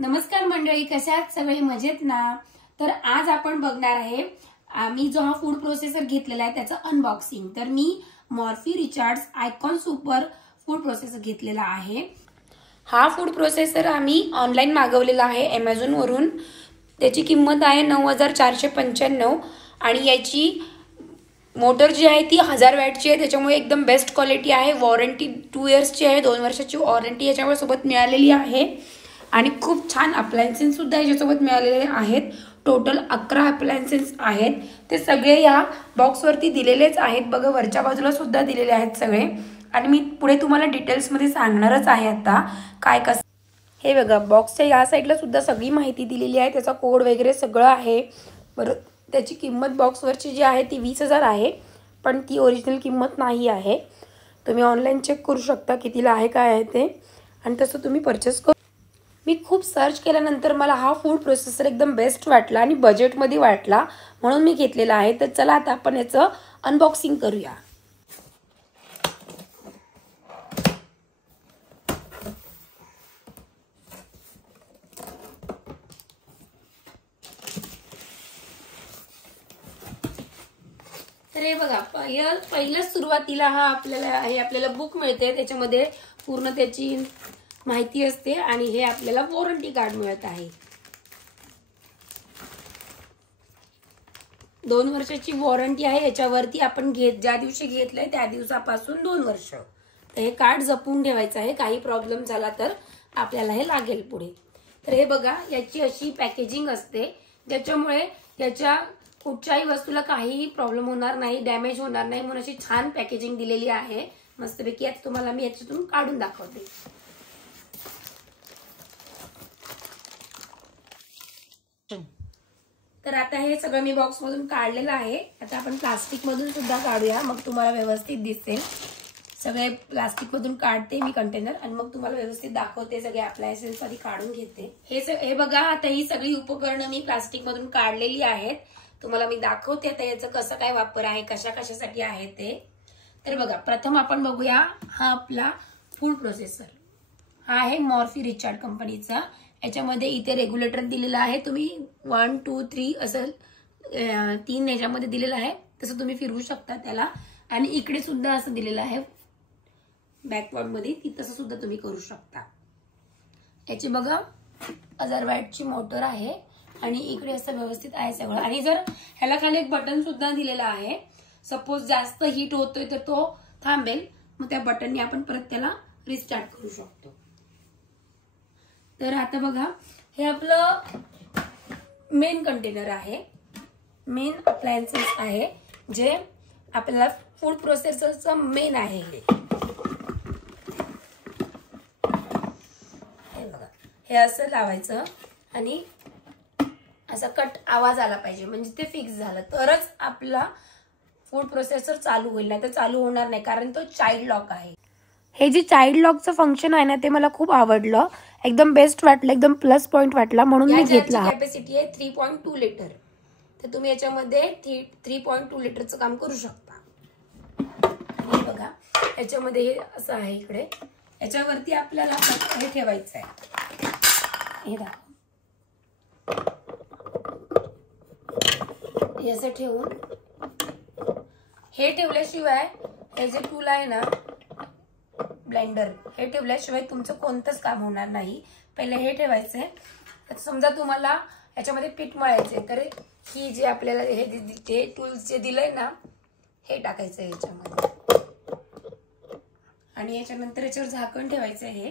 नमस्कार मंडळी, कशा आहात सगळे? मजेत ना? तर आज आपण बघणार आहे मी जो हा फूड प्रोसेसर घेतलेला आहे त्याचं अनबॉक्सिंग। तर मी Morphy Richards icon super food processor घेतलेला आहे। हा फूड प्रोसेसर आम्ही ऑनलाइन मागवलेला आहे Amazon वरून। त्याची किंमत आहे 9495 आणि याची मोटर जी आहे ती 1000 वॅटची आहे, त्याच्यामुळे एकदम बेस्ट क्वालिटी आहे। वॉरंटी 2 इयर्सची आहे, 2 वर्षाची वॉरंटी याच्यावर सोबत मिळालेली आहे आणि खूप छान अप्लायन्सेस सुद्धा याच्यासोबत मिळालेले आहेत। टोटल 11 अप्लायन्सेस आहेत, ते सगळे या बॉक्सवरती दिलेलेच आहेत। बघा वरच्या बाजूला सुद्धा दिलेले आहेत सगळे आणि मी पुढे तुम्हाला डिटेल्समध्ये सांगणारच आहे आता काय कसं। हे बघा बॉक्सच्या या साईडला सुद्धा सगळी माहिती दिलेली आहे, त्याचा कोड वगैरे सगळं आहे। बरं, त्याची किंमत बॉक्सवरची जी आहे ती 20,000 आहे, पण ती ओरिजिनल किंमत नाही आहे। तुम्ही ऑनलाइन चेक करू शकता कितीला आहे काय आहे ते, आणि तसं तुम्ही परचेस करू। मी खूप सर्च केल्यानंतर मला हा फूड प्रोसेसर एकदम बेस्ट वाटला आणि बजेटमध्ये वाटला, म्हणून मी घेतलेला आहे। तर चला आता आपण याचं अनबॉक्सिंग करूया। तर हे बघा, पहिल्या सुरुवातीला आपल्याला बुक मिळते, त्याच्यामध्ये पूर्ण त्याची माहिती असते आणि हे आपल्याला वॉरंटी कार्ड मिळत आहे। 2 वर्षाची वॉरंटी आहे याच्यावरती। आपण ज्या दिवशी घेतलंय त्या दिवसापासून 2 वर्ष। तर हे कार्ड जपून ठेवायचं आहे, काही प्रॉब्लेम झाला तर आपल्याला हे लागेल पुढे। तर हे बघा, याची अशी पॅकेजिंग असते ज्याच्यामुळे याच्या कुठच्याही वस्तूला काही प्रॉब्लेम होणार नाही, डॅमेज होणार नाही, म्हणून अशी छान पॅकेजिंग दिलेली आहे मस्तपैकी। आता तुम्हाला मी याच्यातून काढून दाखवते। तर आता हे सगळं मी बॉक्स मधून काढलेलं आहे। आता आपण प्लास्टिक मधून सुद्धा काढूया, मग तुम्हाला व्यवस्थित दिसेल। सगळे प्लास्टिक मधून काढते मी कंटेनर आणि मग तुम्हाला व्यवस्थित दाखवते। सगळे अप्लायन्सेस आधी काढून घेते। हे बघा, आता ही सगळी उपकरणं मी प्लास्टिक मधून काढलेली आहेत, तुम्हाला मी दाखवते आता याचं कसं काय वापर आहे, कशासाठी आहे ते। तर बघा, प्रथम आपण बघूया हा आपला फूड प्रोसेसर। हा आहे मॉर्फी रिचार्ड कंपनीचा। याच्यामध्ये इथे रेग्युलेटर दिलेला आहे, तुम्ही 1 2 3 असं 3 याच्यामध्ये दिलेलं आहे, तसं तुम्ही फिरवू शकता त्याला। आणि इकडे सुद्धा असं दिलेलं आहे बॅकवर्ड मध्ये, तसं सुद्धा तुम्ही करू शकता। याची बघा 1000 वॅटची मोटर आहे आणि इकडे असं व्यवस्थित आहे सगळं। आणि जर ह्याला खाली एक बटन सुद्धा दिलेलं आहे, सपोज जास्त हीट होतोय तर तो थांबेल, मग त्या बटनने आपण परत त्याला रिस्टार्ट करू शकतो। तर आता बघा, हे आपलं मेन कंटेनर आहे, मेन अप्लायन्सेस आहे, जे आपल्याला फूड प्रोसेसरचं मेन आहे। हे बघा, हे असं लावायचं आणि असा कट आवाज आला पाहिजे, म्हणजे ते फिक्स झालं तरच आपला फूड प्रोसेसर चालू होईल, नाही तर चालू होणार नाही, कारण तो चाइल्ड लॉक आहे। हे जे चाइल्ड लॉकचं फंक्शन आहे ना, ते मला खूप आवडलं, एकदम बेस्ट वाटलं, एकदम प्लस पॉइंट वाटला, म्हणून मी घेतला। कॅपॅसिटी आहे 3.2 लिटर, तर तुम्ही याच्यामध्ये 3.2 लिटरचं काम करू शकता। हे बघा, याच्यामध्ये हे असं आहे, इकडे याच्यावरती आपल्याला हे ठेवायचं आहे। हे दाखव, हे असं ठेवून, हे ठेवल्याशिवाय हे जे टूल आहे ना ब्लेंडर, हे ठेवल्याशिवाय तुमचं कोणतंच काम होणार नाही। पहिले हे ठेवायचंय। समजा तुम्हाला याच्यामध्ये पीठ मळायचंय, तर ही जे आपल्याला हे टूल्स जे दिलंय ना, हे टाकायचंय याच्यामध्ये आणि याच्यानंतर याच्यावर झाकण ठेवायचंय। हे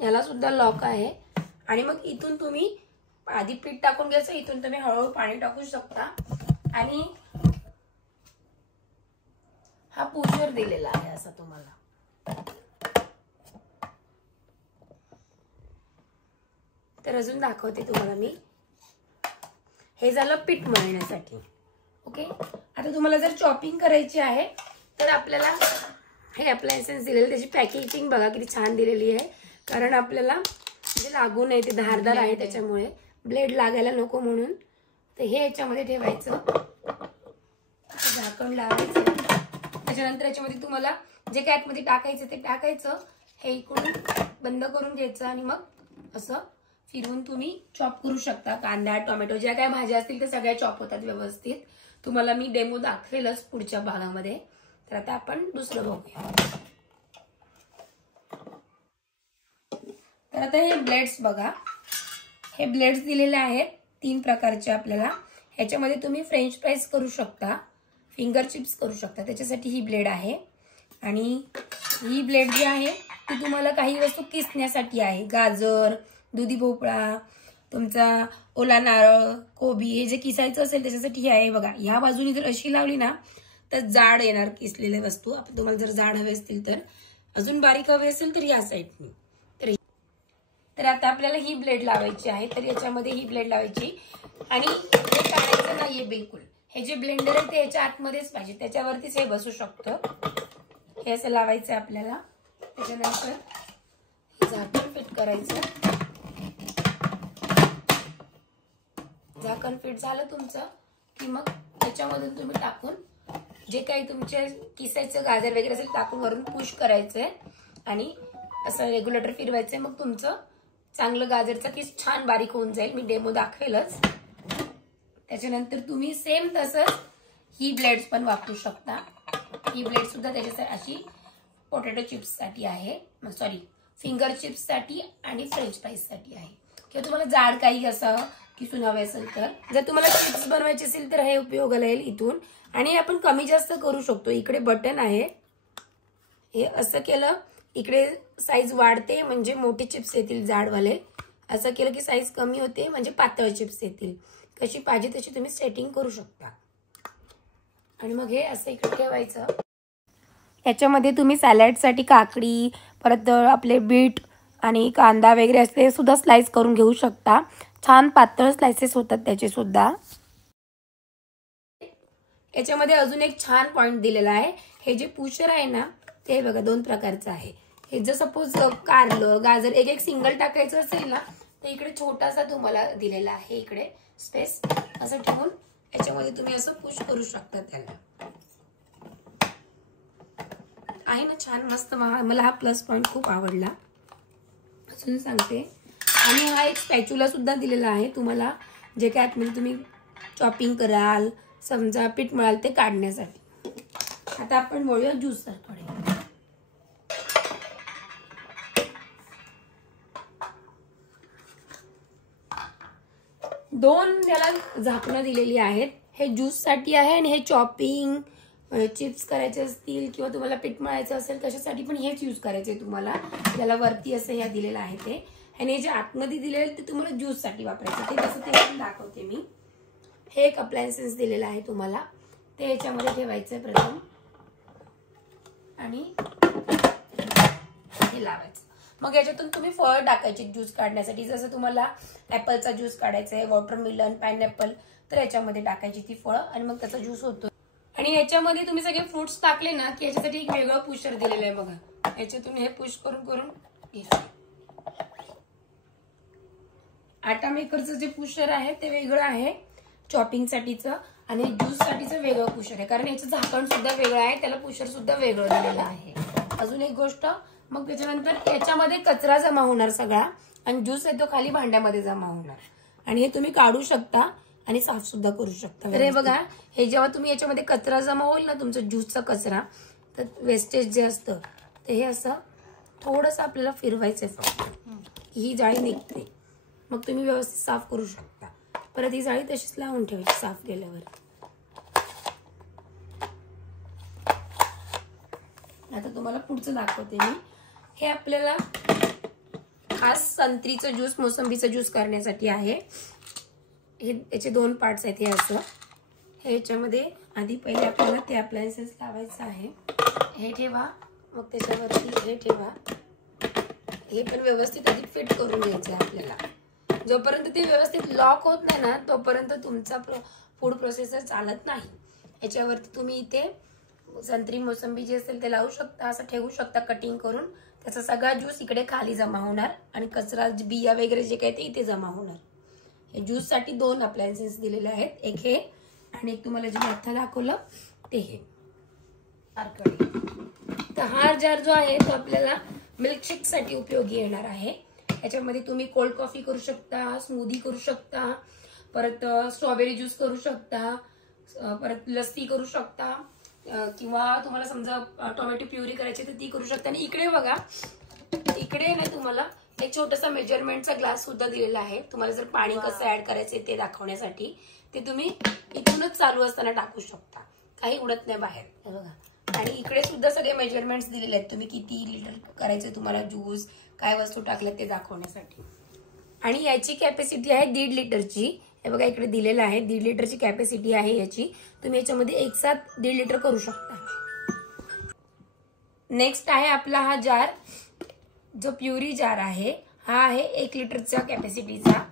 याला सुद्धा लॉक आहे आणि मग इथून तुम्ही आधी पीठ टाकून घ्यायचं, इथून तुम्ही हळूहळू पाणी टाकू शकता। आणि हा पुशर दिलेला आहे असं तुम्हाला। तर अजून दाखवते तुम्हाला मी। हे झालं पीठ मळण्यासाठी, ओके। आता तुम्हाला जर चॉपिंग करायची आहे तर आपल्याला हे अप्लायन्सेस दिलेले, त्याची पॅकेजिंग बघा किती छान दिलेली आहे, कारण आपल्याला जे लागू नये, ते धारदार आहे त्याच्यामुळे ब्लेड लागायला नको म्हणून। तर हे याच्यामध्ये ठेवायचं, झाकण लावायचं, त्याच्यानंतर याच्यामध्ये तुम्हाला जे काय आतमध्ये टाकायचं ते टाकायचं। हे इकडून बंद करून घ्यायचं आणि मग असं फिरवून तुम्ही चॉप करू शकता. कांदा, टोमॅटो, ज्या काय भाज्या असतील त्या सगळ्या चॉप होतात व्यवस्थित. तुम्हाला मी डेमो दाखवेलच पुढच्या भागामध्ये. तर आता आपण दुसरं बघूया. तर आता हे ब्लेड्स बघा, हे ब्लेड्स दिलेले आहेत 3 प्रकारचे आपल्याला. ह्याच्यामध्ये तुम्ही फ्रेंच फ्राईज करू शकता, फिंगर चिप्स करू शकता, त्याच्यासाठी ही ब्लेड आहे. आणि ही ब्लेड जी आहे ती तुम्हाला काही वस्तू किसण्यासाठी आहे. गाजर, दुधी भोपळा, तुमचा ओला नारळ, कोबी, हे जे किसायचं असेल त्याच्यासाठी ही आहे बघा. ह्या बाजूने जर अशी लावली ना तर जाड येणार किसलेल्या वस्तू. आपण तुम्हाला जर जाड हवे असतील तर, अजून बारीक हवे असेल तर या साईडने. तर आता आपल्याला ही ब्लेड लावायची आहे. तर याच्यामध्ये ही ब्लेड लावायची आणि हे काढायचं नाहीये बिलकुल. हे जे ब्लेंडर आहे ते याच्या आतमध्येच पाहिजे, त्याच्यावरतीच हे बसू शकतं. हे असं लावायचं आपल्याला. त्याच्यानंतर झाकण फिट करायचं. झाकण फिट झालं तुमचं की मग त्याच्यामधून तुम्ही टाकून जे काही तुमचे किसायचं गाजर वगैरे असेल टाकून वरून पुश करायचंय आणि असं रेग्युलेटर फिरवायचंय. मग तुमचं चांगलं गाजरचा किस छान बारीक होऊन जाईल. मी डेमो दाखवेलच. त्याच्यानंतर तुम्ही सेम तसंच ही ब्लेड्स पण वापरू शकता. ही ब्लेड सुद्धा त्याच्यासाठी अशी पोटॅटो चिप्स साठी आहे, सॉरी फिंगर चिप्स साठी आणि फ्रेंच फ्राईज साठी आहे. किंवा तुम्हाला जाड काही असं किसून हवे असेल तर, जर तुम्हाला चिप्स बनवायचे असेल तर हे उपयोगाला येईल इथून. आणि आपण कमी जास्त करू शकतो. इकडे बटन आहे, हे असं केलं इकडे साईज वाढते म्हणजे मोठे चिप्स येतील जाडवाले. असं केलं की साईज कमी होते म्हणजे पातळ चिप्स येतील. कशी पाहिजे तशी तुम्ही सेटिंग करू शकता. आणि मग हे असं इकडे ठेवायचं. याच्यामध्ये तुम्ही सॅलडसाठी काकडी, परत आपले बीट आणि कांदा वगैरे असते सुद्धा स्लाइस करून घेऊ शकता. छान पातळ स्लाइसेस होतात त्याचे सुद्धा. याच्यामध्ये अजून एक छान पॉइंट दिलेला आहे. हे जे पुशर आहे ना ते बघा 2 प्रकारचं आहे. हे जर सपोज कारलं, गाजर एक सिंगल टाकायचं असेल ना तर इकडे छोटासा तुम्हाला दिलेला आहे इकडे स्पेस. असं ठेवून याच्यामध्ये तुम्ही असं पुश करू शकता. त्याला आहे ना छान मस्त. मला हा प्लस पॉइंट खूप आवडला. अजून सांगते. आणि हा एक स्पॅच्युला सुद्धा दिलेला आहे तुम्हाला, जे काय आतमध्ये तुम्ही चॉपिंग कराल, समजा पीठ मिळाल ते काढण्यासाठी. आता आपण बोलूया ज्यूस थोडे. दोन याला झाकणं दिलेली आहेत. हे ज्यूस साठी आहे आणि हे चॉपिंग, चिप्स करायचे असतील किंवा तुम्हाला पीठ मळायचं असेल कशासाठी पण हेच यूज करायचे तुम्हाला. याला वरती असं ह्या दिलेलं आहे ते. आणि हे जे आतमध्ये दिलेलं ते तुम्हाला ज्यूस साठी वापरायचं. ते कसं ते पण दाखवते मी. हे एक अप्लायन्सेस दिलेलं आहे तुम्हाला, ते याच्यामध्ये ठेवायचं प्रथम आणि हे लावायचं. मग याच्यातून तुम्ही फळ टाकायचे ज्यूस काढण्यासाठी. जसं तुम्हाला ऍपलचा ज्यूस काढायचा आहे, वॉटरमेलन, पायनॅपल, तर याच्यामध्ये टाकायची ती फळं आणि मग त्याचा ज्यूस होतो. आणि याच्यामध्ये तुम्ही सगळे फ्रुट्स टाकले ना की याच्यासाठी एक वेगळं पुशर दिलेलं आहे बघा. याच्यातून हे पुश करून करून आटा मेकरचं जे पुशर आहे ते वेगळं आहे चॉपिंग साठीचं आणि ज्यूस साठीचं वेगळं पुशर आहे. कारण याचं झाकण सुद्धा वेगळं आहे, त्याला पुशर सुद्धा वेगळं दिलेलं आहे. अजून एक गोष्ट, मग त्याच्यानंतर याच्यामध्ये कचरा जमा होणार सगळा आणि ज्यूस आहे तो खाली भांड्यामध्ये जमा होणार. आणि हे तुम्ही काढू शकता आणि साफ सुद्धा करू शकता. तर हे बघा, हे जेव्हा तुम्ही याच्यामध्ये कचरा जमा होईल ना तुमचा ज्यूसचा कचरा, तर वेस्टेज जे असतं ते हे असं थोडंसं आपल्याला फिरवायचं फक्त, ही जाळी निघते. मग तुम्ही व्यवस्थित साफ करू शकता. परत ही जाळी तशीच लावून ठेवायची साफ केल्यावर. आता तुम्हाला पुढचं दाखवते मी. हे आपल्याला खास संत्रीचं ज्यूस, मोसंबीचं ज्यूस करण्यासाठी आहे. हे याचे 2 पार्ट्स आहेत. हे असं हे याच्यामध्ये आधी पहिले आपल्याला ते अप्लायन्सेस लावायचं आहे. हे ठेवा, मग त्याच्यावरती हे ठेवा. हे पण व्यवस्थित आधी फिट करून घ्यायचं आहे आपल्याला. जोपर्यंत ते व्यवस्थित लॉक होत नाही ना तोपर्यंत तुमचा फूड प्रोसेसर चालत नाही. याच्यावरती तुम्ही इथे संत्री, मोसंबी जे असेल ते लावू शकता, असं ठेवू शकता कटिंग करून. त्याचा सगळा ज्यूस इकडे खाली जमा होणार आणि कचरा, बिया वगैरे जे काही ते इथे जमा होणार. हे ज्यूस साठी 2 अप्लायन्सेस दिलेले आहेत. एक हे आणि एक तुम्हाला जे आता दाखवलं ते हे. तर हा जार जो आहे तो आपल्याला मिल्कशेकसाठी उपयोगी येणार आहे। याच्यामध्ये तुम्ही कोल्ड कॉफी करू शकता, स्मूदी करू शकता, परत स्ट्रॉबेरी ज्यूस करू शकता, परत लस्सी करू शकता, किंवा तुम्हाला समजा टोमॅटो प्युरी करायची तर ती करू शकता। आणि इकडे बघा, इकडे ना तुम्हाला एक छोटासा मेजरमेंटचा ग्लास सुद्धा दिलेला आहे। तुम्हाला जर पाणी कसं ऍड करायचंय ते दाखवण्यासाठी ते तुम्ही इथूनच चालू असताना टाकू शकता, काही उडत नाही बाहेर, हे बघा। आणि इकडे सुद्धा सगळे मेजरमेंट्स दिलेले आहेत, तुम्ही किती लिटर करायचं तुम्हाला ज्यूस, काय वस्तू टाकल्यात ते दाखवण्यासाठी। आणि याची कॅपॅसिटी आहे 1.5 लिटरची, हे बघा इकडे दिलेलं आहे 1.5 लिटरची कॅपॅसिटी आहे याची। तुम्ही याच्यामध्ये एक साथ 1.5 लिटर करू शकता। नेक्स्ट आहे आपला हा जार, जो प्युरी जार आहे, हा आहे 1 लिटरचा कॅपॅसिटीचा।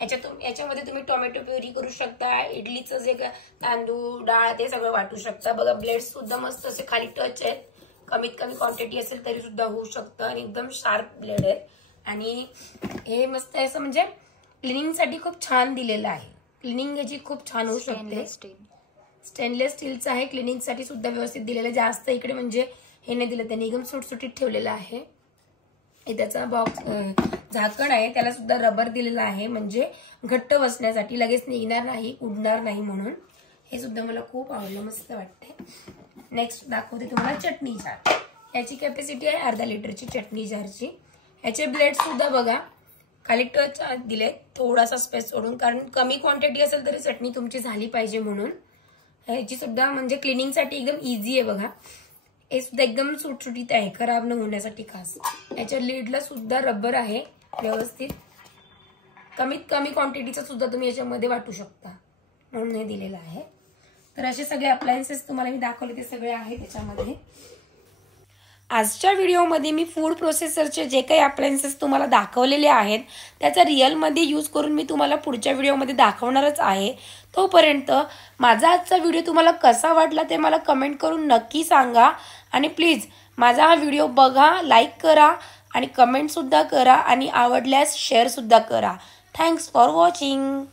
याच्यामध्ये तुम्ही टोमॅटो प्युरी करू शकता, इडलीचं जे तांदूळ डाळ ते सगळं वाटू शकता। बघा ब्लेड्स सुद्धा मस्त असे खाली टच आहेत, कमीत कमी क्वांटिटी असेल तरी सुद्धा होऊ शकतं आणि एकदम शार्प ब्लेड आहे। आणि हे मस्त असं म्हणजे क्लिनिंगसाठी खूप छान दिलेलं आहे, क्लिनिंग याची खूप छान होऊ शकते। स्टेनलेस स्टीलचं आहे, क्लिनिंगसाठी सुद्धा व्यवस्थित दिलेलं, जास्त इकडे म्हणजे हे नाही दिलं त्यांनी, एकदम सुटसुटीत ठेवलेलं आहे। हे त्याचा बॉक्स झाकण आहे, त्याला सुद्धा रबर दिलेला आहे म्हणजे घट्ट बसण्यासाठी, लगेच निघणार नाही, उडणार नाही म्हणून। हे सुद्धा मला खूप आवडलं, मस्त वाटते। नेक्स्ट दाखवते तुम्हाला चटणी जार, याची कॅपॅसिटी आहे 1/2 लिटरची चटणी जारची। याचे ब्लेड सुद्धा बघा खाली टच दिले, थोडासा स्पेस सोडून, कारण कमी क्वांटिटी असेल तरी चटणी तुमची झाली पाहिजे म्हणून। याची सुद्धा म्हणजे क्लिनिंगसाठी एकदम इझी आहे बघा, हे सुद्धा एकदम सुटसुटीत आहे, खराब न होण्यासाठी खास। याच्या लीडला सुद्धा रबर आहे व्यवस्थित, कमीत कमी क्वांटिटीचं सुद्धा तुम्ही याच्यामध्ये वाटू शकता म्हणून हे दिलेलं आहे। तर असे सगळे अप्लायन्सेस तुम्हाला मी दाखवले ते सगळे आहेत त्याच्यामध्ये। आजच्या व्हिडिओमध्ये मी फूड प्रोसेसरचे जे काही अप्लायन्सेस तुम्हाला दाखवलेले आहेत त्याचा रिअलमध्ये यूज करून मी तुम्हाला पुढच्या व्हिडिओमध्ये दाखवणारच आहे। तोपर्यंत माझा आजचा व्हिडिओ तुम्हाला कसा वाटला ते मला कमेंट करून नक्की सांगा। आणि प्लीज माझा हा व्हिडिओ बघा, लाईक करा आणि कमेंटसुद्धा करा आणि आवडल्यास शेअरसुद्धा करा। Thanks for watching.